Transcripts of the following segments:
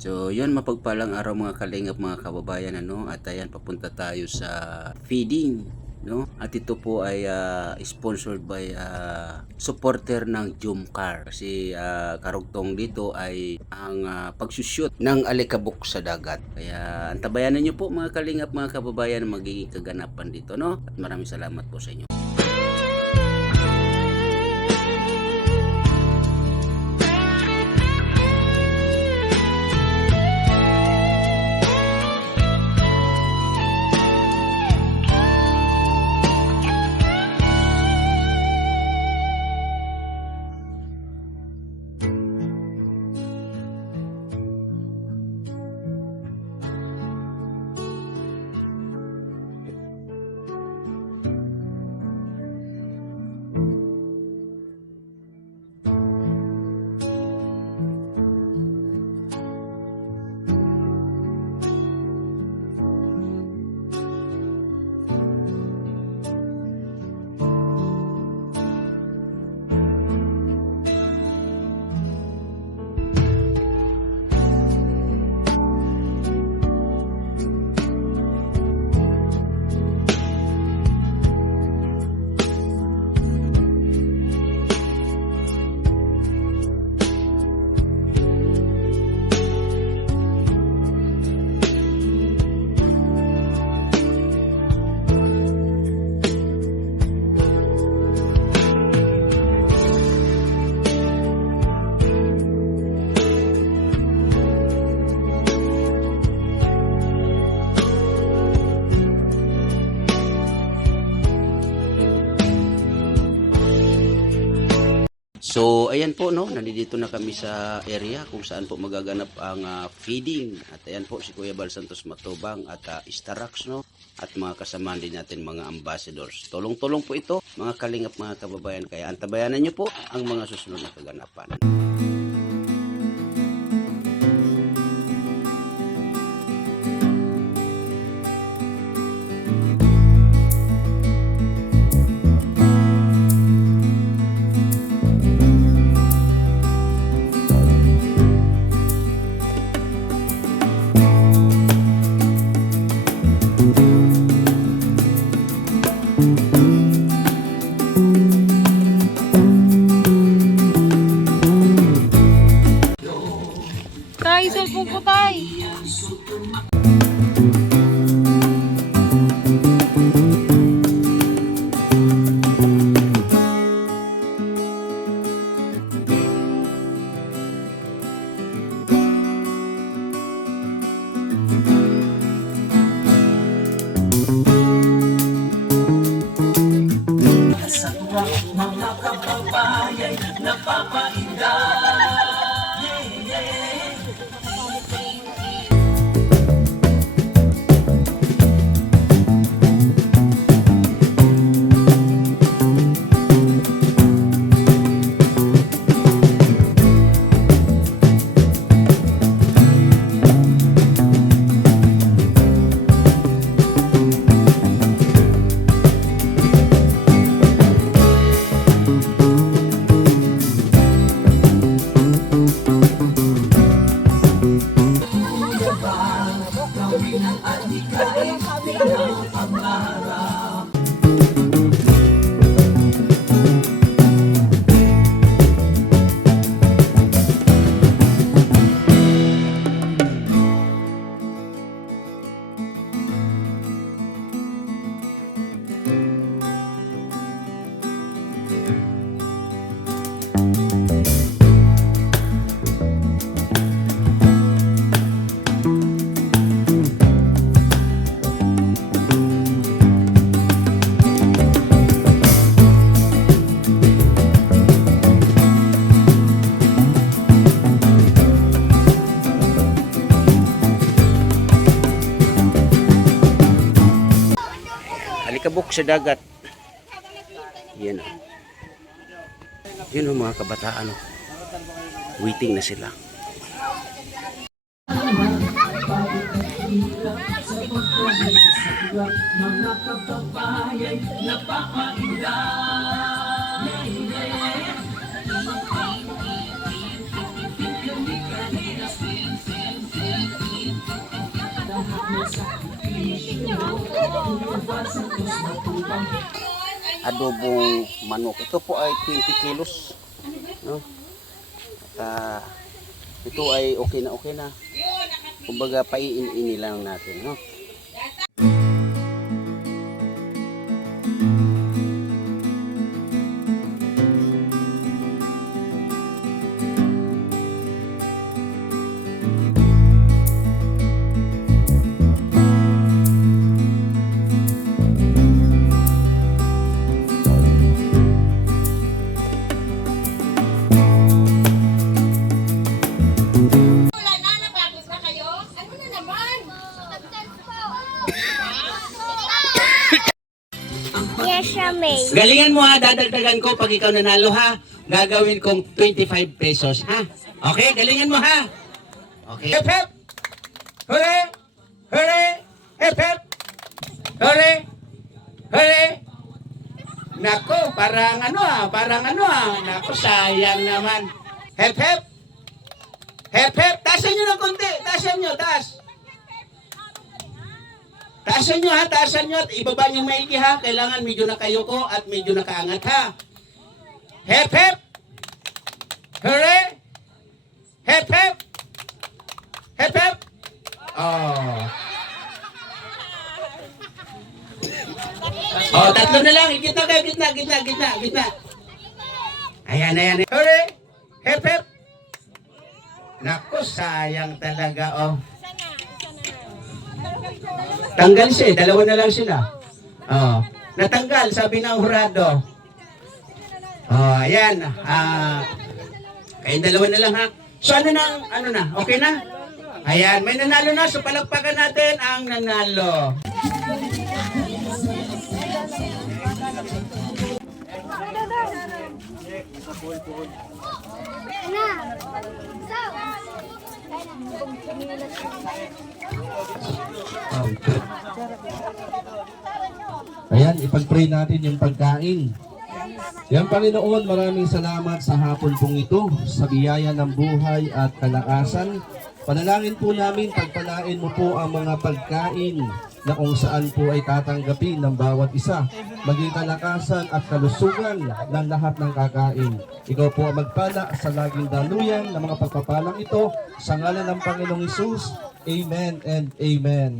So, yun, mapagpalang araw mga kalingap mga kababayan, ano? At ayan, papunta tayo sa feeding, no? At ito po ay sponsored by supporter ng Jumcar. Kasi karugtong dito ay ang pagsushoot ng alikabok sa dagat. Kaya antabayanan niyo po mga kalingap mga kababayan ang magiging kaganapan dito, no? At maraming salamat po sa inyo. So, ayan po, no, nandito na kami sa area kung saan po magaganap ang feeding. At ayan po si Kuya Bal Santos Matubang at Starax, no, at mga kasamahan din natin mga ambassadors. Tulong-tulong po ito, mga kalingap mga kababayan. Kaya antabayanan nyo po ang mga susunod na kaganapan. Tay, cellphone ko, tay. Sa tuwang mga kababayan napapainda. Alikabok sa dagat. Yan o. Yun o mga kabataan o. Waiting na sila. Mga kababayan napapainda. adobong manok. Ito po ay 20 kilos. No? At, ito ay okay na. Kumbaga, paiin-ini lang natin. No? Wala na, napagod na kayo? Ano na naman? Yes, May. Galingan mo ha, dadagdagan ko pag ikaw nanalo ha. Gagawin kong 25 pesos ha. Okay, galingan mo ha. Okay. Hep hep! Hooray! Hooray! Hep hep! Hooray! Hooray! Nako, parang ano ah. Nako, sayang naman. Hep hep! Hep hep! Taasan nyo ng konti! Taasan nyo, taas! Taasan nyo at ibaba nyo maigi ha. Kailangan medyo nakayoko at medyo nakaangat ha. Hep hep! Hooray! Hep hep! Hep hep! Oh. Oh, tatlo na lang. Gitna kayo, gitna. Ayan. Hooray! Hep hep! Naku, sayang talaga, oh. Tanggal siya eh. Dalawa na lang sila. Oh. Natanggal, sabi ng hurado. Oh, ayan. Kayong dalawa na lang ha. So ano na? Okay na? Ayan, may nanalo na. So palagpakan natin ang nanalo. Ayan, ipag-pray natin yung pagkain. Yan, Panginoon, maraming salamat sa hapon pong ito, sa biyaya ng buhay at kalakasan. Panalangin po namin, pagpalain mo po ang mga pagkain na kung saan po ay tatanggapin ng bawat isa. Maging kalakasan at kalusugan ng lahat ng kakain. Ikaw po ang magpala sa laging daluyan ng mga pagpapalang ito. Sa ngalan ng Panginoong Hesus, Amen and Amen.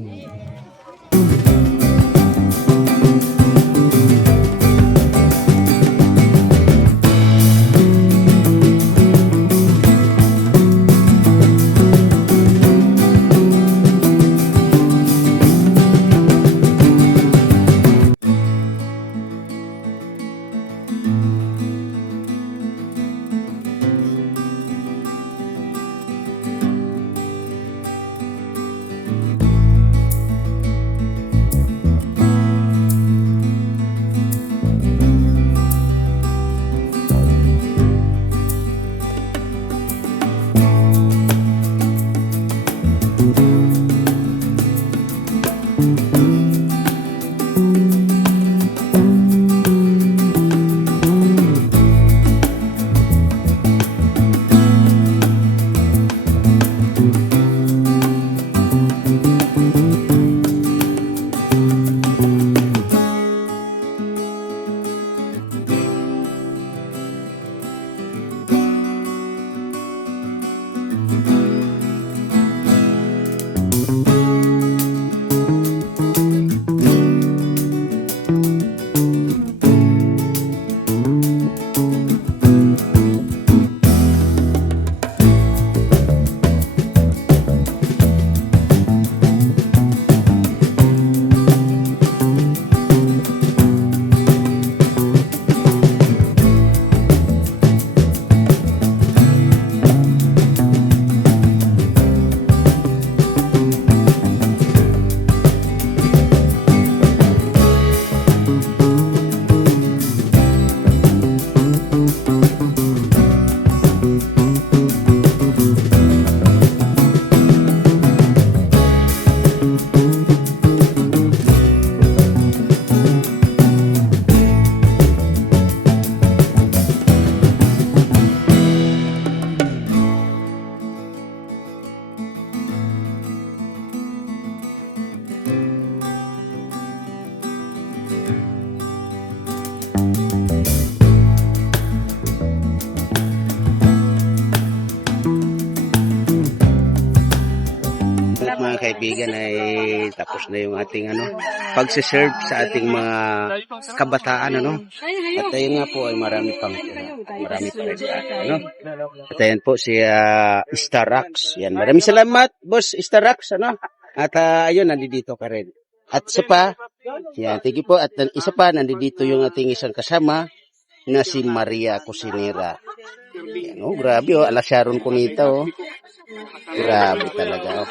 mga kaibigan ay tapos na yung ating pagsiserve sa ating mga kabataan At ayun nga po ay marami pa rin At ayun po si Starax. Yan, maraming salamat Boss Starax At ayun nandito ka rin. At isa pa, yan, thank you po. At isa pa nandito yung ating isang kasama na si Maria Cusinera. Yan, grabe ala Sharon Cunita Grabe talaga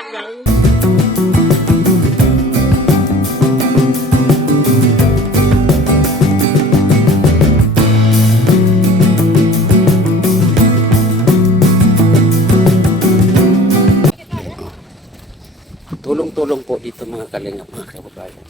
Tulong-tulong po dito mga kalingap, mga kababayan.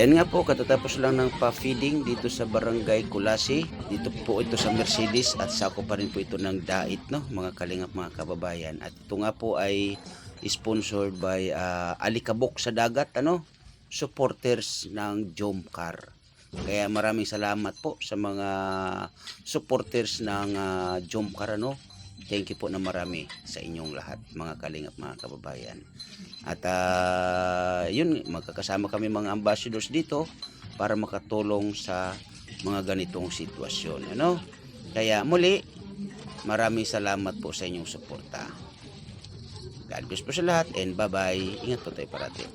Ayan nga po, katatapos lang ng pa-feeding dito sa Barangay Kulasi. Dito po ito sa Mercedes at sako pa rin po ito ng Dait, mga kalingap, mga kababayan. At ito nga po ay sponsored by Alikabok sa Dagat, supporters ng Jomcar. Kaya maraming salamat po sa mga supporters ng Jomcar, Thank you po na marami sa inyong lahat, mga kalingap, mga kababayan. At yun, magkakasama kami mga ambassadors dito para makatulong sa mga ganitong sitwasyon. Kaya muli, maraming salamat po sa inyong suporta. God bless po sa lahat and bye-bye. Ingat po tayo parati.